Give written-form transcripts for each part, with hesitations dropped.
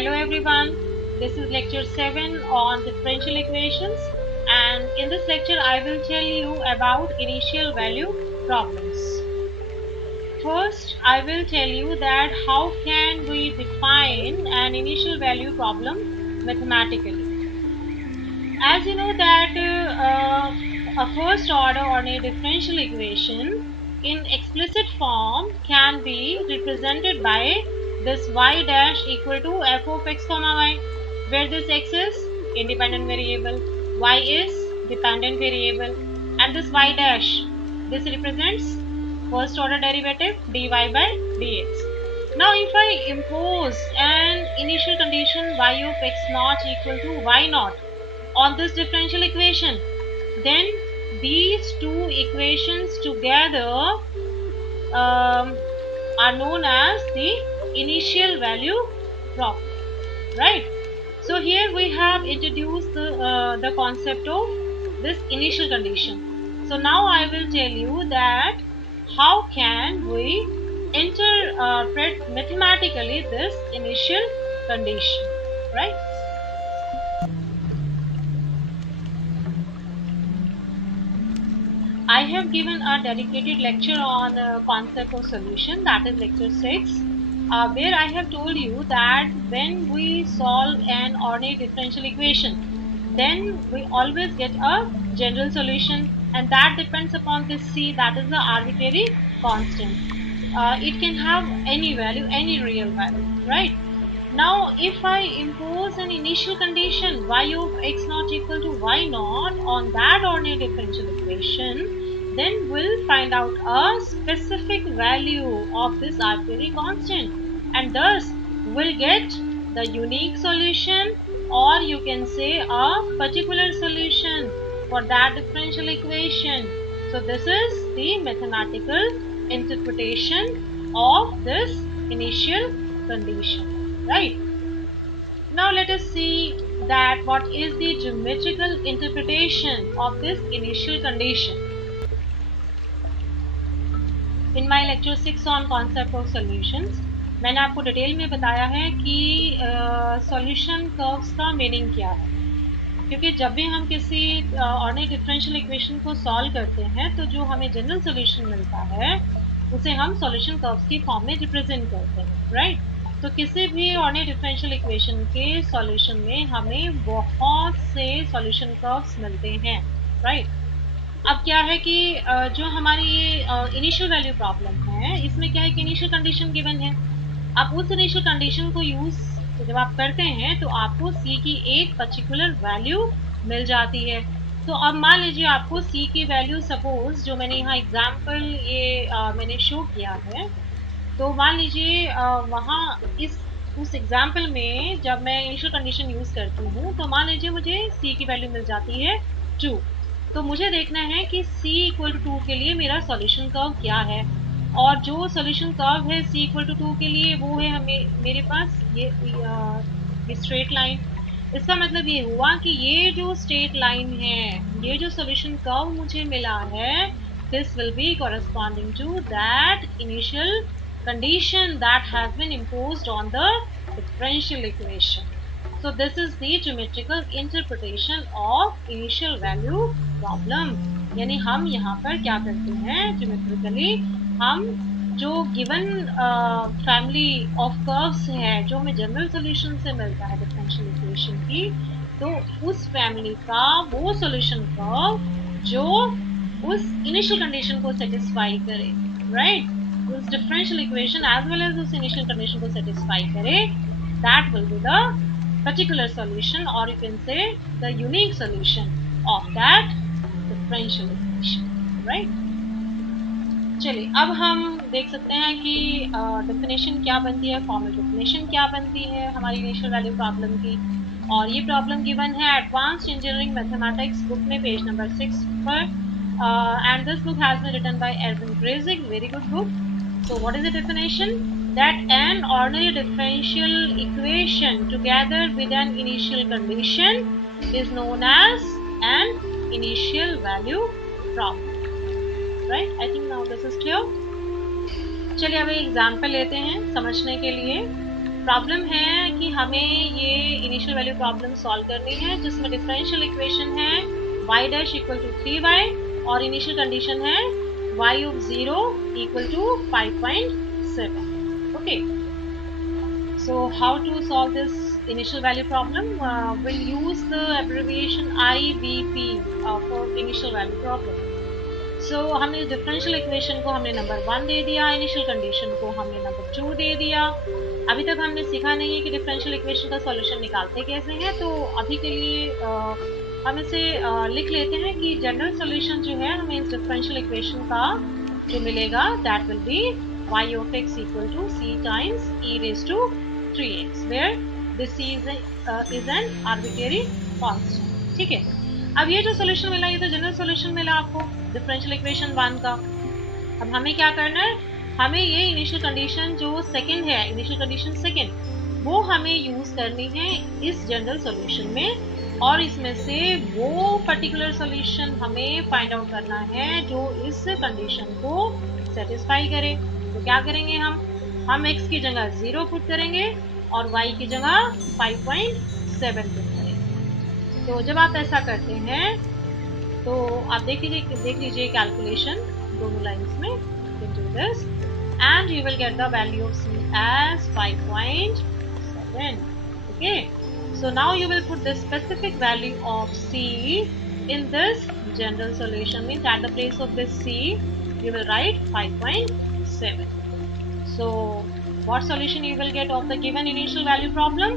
Hello everyone, this is lecture 7 on differential equations, and in this lecture I will tell you about initial value problems. First, I will tell you that how can we define an initial value problem mathematically. As you know that a first order on a differential equation in explicit form can be represented by this y dash equal to f of x comma y, where this x is independent variable, y is dependent variable, and this y dash, this represents first order derivative dy by dx. Now if I impose an initial condition y of x naught equal to y naught on this differential equation, then these two equations together are known as the initial value problem, right? So here we have introduced the concept of this initial condition. So now I will tell you that how can we interpret mathematically this initial condition, right? I have given a dedicated lecture on concept of solution, that is lecture 6, where I have told you that when we solve an ordinary differential equation, then we always get a general solution, and that depends upon this C, that is the arbitrary constant. It can have any value, any real value, right? Now, if I impose an initial condition y of x naught equal to y naught on that ordinary differential equation, then we'll find out a specific value of this arbitrary constant, and thus we'll get the unique solution, or you can say a particular solution for that differential equation. So this is the mathematical interpretation of this initial condition, right? Now let us see that what is the geometrical interpretation of this initial condition. In my lecture 6 on concept of solutions, मैंने आपको detail में बताया है कि solution curves का meaning क्या है, क्योंकि जब भी हम किसी ऑर्डिनरी डिफरेंशियल इक्वेशन को सॉल्व करते हैं तो जो हमें जनरल सॉल्यूशन मिलता है उसे हम सॉल्यूशन कर्व्स की फॉर्म में रिप्रेजेंट करते हैं, राइट? तो किसी भी ऑर्डिनरी डिफरेंशियल इक्वेशन के सॉल्यूशन में हमें बहुत से सॉल्यूशन कर्व्स मिलते हैं, राइट? अब क्या है कि जो हमारी ये इनिशियल वैल्यू प्रॉब्लम है, इसमें क्या है कि इनिशियल कंडीशन गिवन है। अब उस इनिशियल कंडीशन को यूज जब आप करते हैं तो आपको सी की एक पर्टिकुलर वैल्यू मिल जाती है। तो अब मान लीजिए आपको सी की वैल्यू, सपोज जो मैंने यहाँ एग्जाम्पल ये मैंने शो किया है, तो मान लीजिए वहाँ इस उस एग्जाम्पल में जब मैं इनिशियल कंडीशन यूज करती हूँ तो मान लीजिए मुझे सी की वैल्यू मिल जाती है 2। तो मुझे देखना है कि c इक्वल टू 2 के लिए मेरा सॉल्यूशन कर्व क्या है, और जो सॉल्यूशन कर्व है c इक्वल टू 2 के लिए वो है हमें मेरे पास ये स्ट्रेट लाइन। इसका मतलब ये हुआ कि ये जो स्ट्रेट लाइन है, ये जो सॉल्यूशन कर्व मुझे मिला है, this will be corresponding to that initial condition that has been imposed on the differential equation. So this is the geometrical interpretation of initial value problem. यानी हम यहाँ पर क्या करते हैं, geometrically हम जो given family of curves है जो हमें जनरल सॉल्यूशन से मिलता है डिफरेंशियल इक्वेशन की, तो उस फैमिली का वो सॉल्यूशन कर्व जो उस इनिशियल कंडीशन को सेटिस्फाई करे, राइट? उस differential equation as well as उस इनिशियल कंडीशन को सेटिस्फाई करे, that will be the particular solution, or you can say the unique solution of that differential equation, right? चलिए अब हम देख सकते हैं कि डेफिनेशन क्या बनती है, फॉर्मल डेफिनेशन क्या बनती है हमारी इनिशियल वैल्यू प्रॉब्लम की। और ये प्रॉब्लम गिवन है एडवांस्ड इंजीनियरिंग मैथमेटिक्स बुक में पेज नंबर 6 पर, and this book has been written by Erwin Kreyszig, very good book. So what is the definition? That an ordinary differential equation together with an initial condition is known as an initial value problem. Right? I think now this is clear. चलिए अब एक example लेते हैं समझने के लिए। Problem है कि हमें ये इनिशियल वैल्यू प्रॉब्लम सॉल्व करनी है जिसमें डिफरेंशियल इक्वेशन है y dash equal to 3y और इनिशियल कंडीशन है y of 0 equal to 5.7. Okay, so how to solve this initial value problem? We'll use the abbreviation IVP for initial value problem. So हमने differential equation को हमने number 1 दे दिया, initial condition को हमने number 2 दे दिया. अभी तक हमने सीखा नहीं है कि डिफरेंशियल इक्वेशन का सॉल्यूशन निकालते कैसे हैं, तो अभी के लिए हम इसे लिख लेते हैं कि जनरल सॉल्यूशन जो है हमें इस डिफरेंशियल इक्वेशन का जो मिलेगा that will be y of x equal to c times e raised to 3x where this c is an arbitrary constant. ठीक है, अब ये जो सॉल्यूशन मिला ये तो जनरल सॉल्यूशन मिला आपको डिफरेंशियल इक्वेशन 1 का. अब हमें क्या करना है, हमें ये इनिशियल कंडीशन जो सेकंड है, इनिशियल कंडीशन सेकंड, वो हमें यूज करनी है इस जनरल सॉल्यूशन में और इसमें से वो पर्टिकुलर सॉल्यूशन हमें फाइंड आउट करना है जो इस कंडीशन को सेटिस्फाई करे. तो क्या करेंगे, हम x की जगह 0 पुट करेंगे और y की जगह 5.7 पुट करेंगे. तो जब आप ऐसा करते हैं तो आप देख लीजिए कैलकुलेशन दोनों लाइंस में. You can do this and you will get the value of c as 5.7. Okay, so now you will put the specific value of c in this general solution, means at the place of this c you will write 5.7. So what solution you will get of the given initial value problem?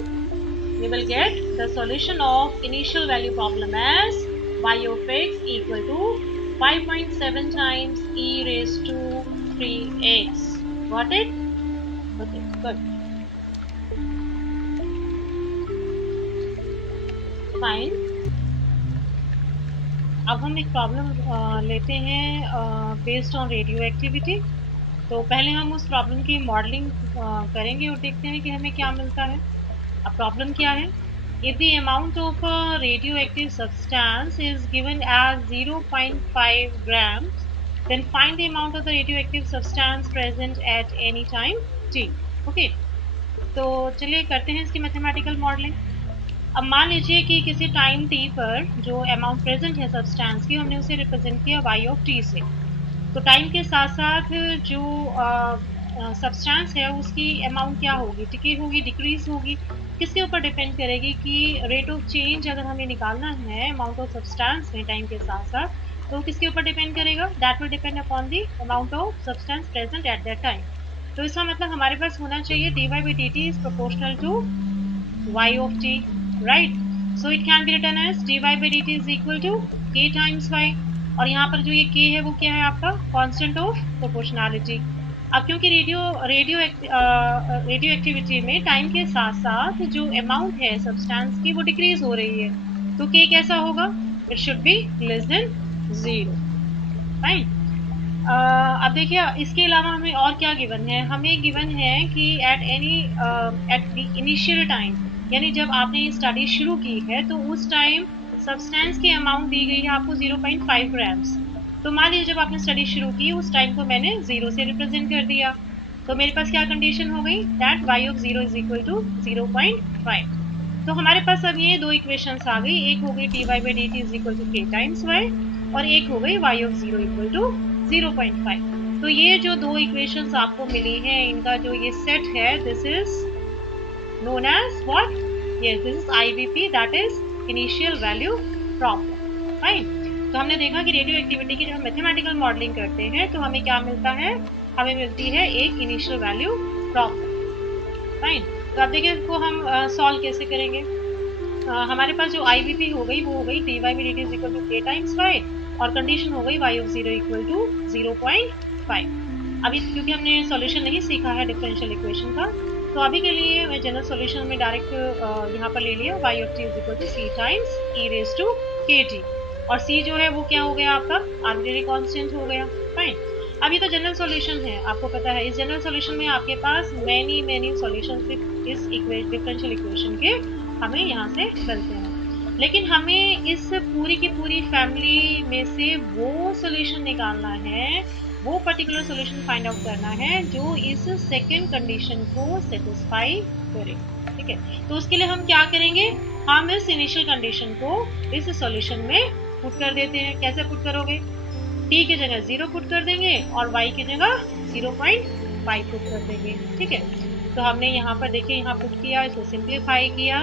You will get the solution of initial value problem as y of x equal to 5.7 times e raised to 3x. Got it? Okay, good. Fine. अब हम एक problem लेते हैं based on radio activity. तो पहले हम उस problem की मॉडलिंग करेंगे और देखते हैं कि हमें क्या मिलता है. अब प्रॉब्लम क्या है, if the amount of a radioactive substance is given as 0.5 grams, then find the amount of the radioactive substance present at any time t. Okay, तो चलिए करते हैं इसकी मैथमेटिकल मॉडलिंग. अब मान लीजिए कि किसी टाइम t पर जो अमाउंट प्रेजेंट है सब्सटेंस की, हमने उसे रिप्रेजेंट किया y ऑफ t से. तो टाइम के साथ साथ जो सब्सटेंस है उसकी अमाउंट क्या होगी, डिके होगी, डिक्रीज होगी, किसके ऊपर डिपेंड करेगी कि रेट ऑफ चेंज अगर हमें निकालना है अमाउंट ऑफ सब्सटेंस में टाइम के साथ साथ, तो किसके ऊपर डिपेंड करेगा, that will depend upon the amount of substance present at that time. तो इसका मतलब हमारे पास होना चाहिए dy by dt is proportional to y of t, right? So it can be written as dy by dt is equal to k times y. और यहाँ पर जो ये k है वो क्या है आपका कांस्टेंट ऑफ प्रोपोर्शनैलिटी. अब क्योंकि रेडियो एक्टिविटी में टाइम के साथ साथ जो अमाउंट है सब्सटेंस की वो डिक्रीज हो रही है, तो k कैसा होगा, it should be less than 0. Fine. अब देखिए इसके अलावा हमें और क्या गिवन है, हमें गिवन है कि एट द इनिशियल टाइम, यानी जब आपने स्टडी शुरू की है तो उस टाइम सब्सटेंस की अमाउंट दी गई है आपको 0.5 ग्राम्स. तो मान लीजिए जब आपने स्टडी शुरू की उस टाइम को मैंने 0 से रिप्रेजेंट कर दिया, तो मेरे पास क्या कंडीशन हो गई, that y of 0 is equal to 0.5. तो हमारे पास अब ये दो इक्वेशंस आ गई, एक हो गई dy by dt is equal to k times y और एक हो गई y ऑफ 0 इक्वल टू 0.5. तो ये जो दो इक्वेशंस आपको मिली हैं इनका जो ये सेट है this is known as what? Yes, this is IVP, that is initial value problem. Fine. तो हमने देखा कि रेडियो एक्टिविटी की जब हम मैथमेटिकल मॉडलिंग करते हैं तो हमें क्या मिलता है, हमें मिलती है एक इनिशियल वैल्यू प्रॉब्लम. फाइन. तो अब देखिए इसको हम सॉल्व कैसे करेंगे. हमारे पास जो IVP हो गई वो हो गई dy by dt is equal to k times y और कंडीशन हो गई y of 0 equal to 0.5. अभी क्योंकि हमने सॉल्यूशन नहीं सीखा है डिफरेंशियल इक्वेशन का, तो अभी के लिए मैं जनरल सॉल्यूशन में डायरेक्ट यहाँ पर ले लिया y of t is equal to c times e raised to kt और c जो है वो क्या हो गया आपका आर्बिट्रेरी कांस्टेंट हो गया. फाइन. अभी तो जनरल सॉल्यूशन है, आपको पता है इस जनरल सॉल्यूशन में आपके पास मैनी सॉल्यूशंस इस डिफरेंशियल इक्वेशन के हमें यहाँ से मिलते हैं, लेकिन हमें इस पूरी की पूरी फैमिली में से वो सॉल्यूशन निकालना है वो पर्टिकुलर सॉल्यूशन फाइंड आउट करना है जो इस सेकंड कंडीशन को सेटिस्फाई करे। ठीक है, तो उसके लिए हम क्या करेंगे, हम इस इनिशियल कंडीशन को इस सॉल्यूशन में पुट कर देते हैं। कैसे पुट करोगे, t की जगह 0 पुट कर देंगे और y की जगह 0.5 पुट कर देंगे। ठीक है, तो हमने यहाँ पर देखिए यहाँ पुट किया, इसको सिंप्लीफाई किया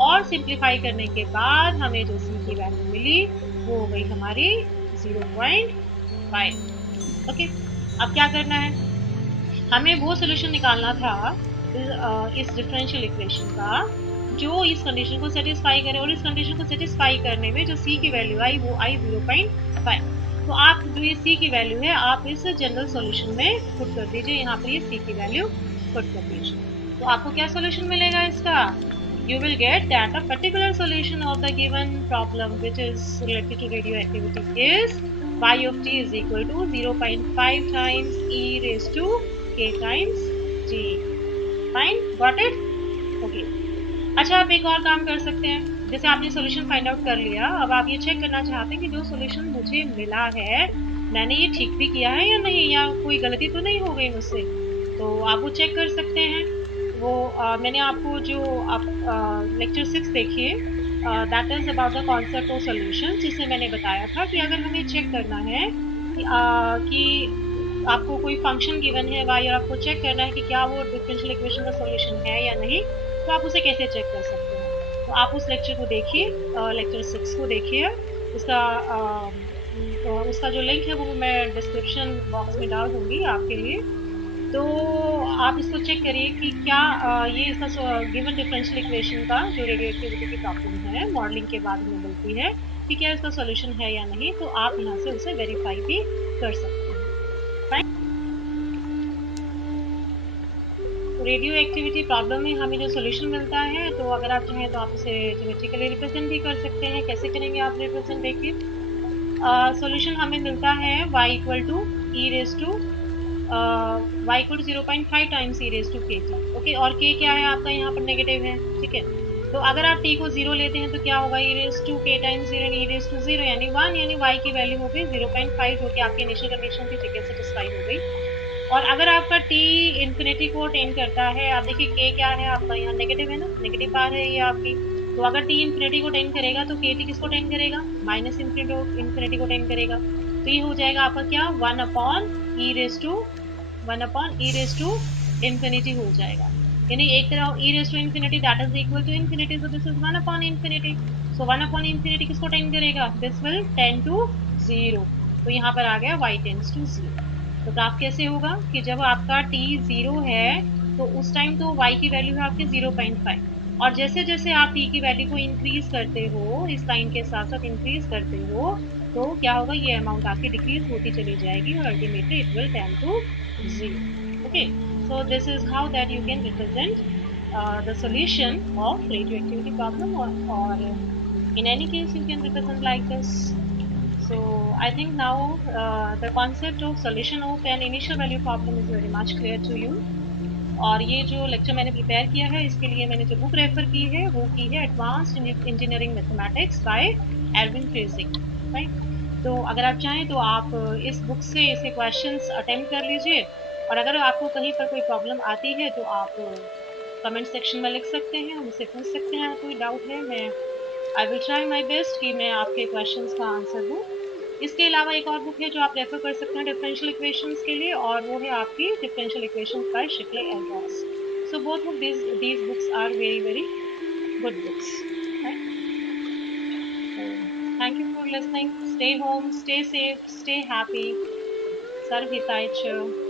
और सिंप्लीफाई करने के बाद हमें जो c की वैल्यू मिली वो हो गई हमारी 0.5। ओके, अब क्या करना है, हमें वो सोल्यूशन निकालना था इस डिफरेंशियल इक्वेशन का जो इस कंडीशन को सेटिस्फाई करे, और इस कंडीशन को सेटिस्फाई करने में जो c की वैल्यू आई वो आई 0.5। तो आप जो ये c की वैल्यू है आप इस जनरल सॉल्यूशन में पुट कर दीजिए, यहाँ पर ये c की वैल्यू पुट कर दीजिए। तो आपको क्या सॉल्यूशन मिलेगा इसका, you will get that a particular solution of the given problem which is related to radioactivity is y of t is equal to 0.5 times e raised to k times g. Fine, got it? Okay. अच्छा, आप एक और काम कर सकते हैं, जैसे आपने सॉल्यूशन फाइंड आउट कर लिया, अब आप ये चेक करना चाहते हैं कि जो सॉल्यूशन मुझे मिला है मैंने ये ठीक भी किया है या नहीं, या कोई गलती तो नहीं हो गई मुझसे। तो आप वो चेक कर सकते हैं। वो मैंने आपको जो आप लेक्चर 6 देखिए, that is about the concept of solution, जिसमें मैंने बताया था कि अगर हमें चेक करना है कि आपको कोई फंक्शन गिवन है y और आपको चेक करना है कि क्या वो डिफरेंशियल इक्वेशन का सॉल्यूशन है या नहीं, तो आप उसे कैसे चेक कर सकते हैं। तो आप उस लेक्चर को देखिए, लेक्चर 6 को देखिए, उसका उसका जो लिंक है वो मैं डिस्क्रिप्शन बॉक्स में डाल दूंगी आपके लिए। तो आप इसको चेक करिए कि क्या ये इसका गिवन डिफरेंशियल इक्वेशन का जो रेडियो एक्टिविटी की प्रॉब्लम है मॉडलिंग के बाद हमें मिलती है कि क्या इसका सॉल्यूशन है या नहीं, तो आप यहाँ से उसे वेरीफाई भी कर सकते हैं। रेडियो एक्टिविटी प्रॉब्लम में हमें जो सॉल्यूशन मिलता है, तो अगर आप चाहें तो आप उसे ज्योमेट्रिकली रिप्रेजेंट भी कर सकते हैं। कैसे करेंगे आप रिप्रेजेंट, देखिए सॉल्यूशन हमें मिलता है y equal to e raise to y equal to 0.5 times e raise to k t. Okay, और k क्या है आपका यहाँ पर नेगेटिव है। ठीक है, तो अगर आप t को 0 लेते हैं तो क्या होगा, e raise to k times 0 e raise to 0 यानी 1, यानी y की वैल्यू हो गई 0.5 जो कि आपकी इनिशियल कंडीशन थी, ठीक है, सेटिस्फाई हो गई। और अगर आपका t इंफिनिटी को टेंड करता है, आप देखिए k क्या है आपका यहाँ नेगेटिव है ना, नेगेटिव पार है ये आपकी, तो अगर t इंफिनिटी को टेंड करेगा तो kt किसको टेंड करेगा, माइनस इंफिनिटी को टेंड करेगा। तो ये हो जाएगा आपका क्या, 1/e रेज टू इंफिनिटी हो जाएगा, यानी एक तरह e raise to infinity that is equal to infinity, so this is 1/इंफिनिटी। सो 1/इंफिनिटी किसको टेंड करेगा, दिस विल टेंड टू 0। तो यहाँ पर आ गया y टेंड्स टू 0। तो ग्राफ कैसे होगा कि जब आपका t 0 है तो उस टाइम तो y की वैल्यू है आपकी 0.5, और जैसे जैसे आप t की वैल्यू को इंक्रीज करते हो, इस लाइन के साथ साथ इंक्रीज करते हो, तो क्या होगा, ये अमाउंट आपकी डिक्रीज होती चली जाएगी और ultimately it will tend to 0। Okay, so this is how that you can represent the solution of radioactivity problem, or in any case you can represent like this. So I think now the concept of solution of an initial value problem is very much clear to you. और ये जो lecture मैंने prepare किया है इसके लिए मैंने जो बुक रेफर की है वो की है advanced engineering mathematics by Erwin फ्रेजिंग, राइट। तो अगर आप चाहें तो आप इस बुक से इसे क्वेश्चंस अटेम्प्ट कर लीजिए, और अगर आपको कहीं पर कोई प्रॉब्लम आती है तो आप कमेंट सेक्शन में लिख सकते हैं, मुझसे पूछ सकते हैं, कोई डाउट है, मैं I will try my best कि मैं आपके क्वेश्चंस का आंसर दूँ। इसके अलावा एक और बुक है जो आप रेफर कर सकते हैं डिफरेंशियल इक्वेशंस के लिए, और वो है आपकी डिफरेंशियल इक्वेशंस बाय शिकले and Ross. So both of these books are very very good books, right? So thank you for listening. Stay home, stay safe, stay happy. Sarv Hitaicha.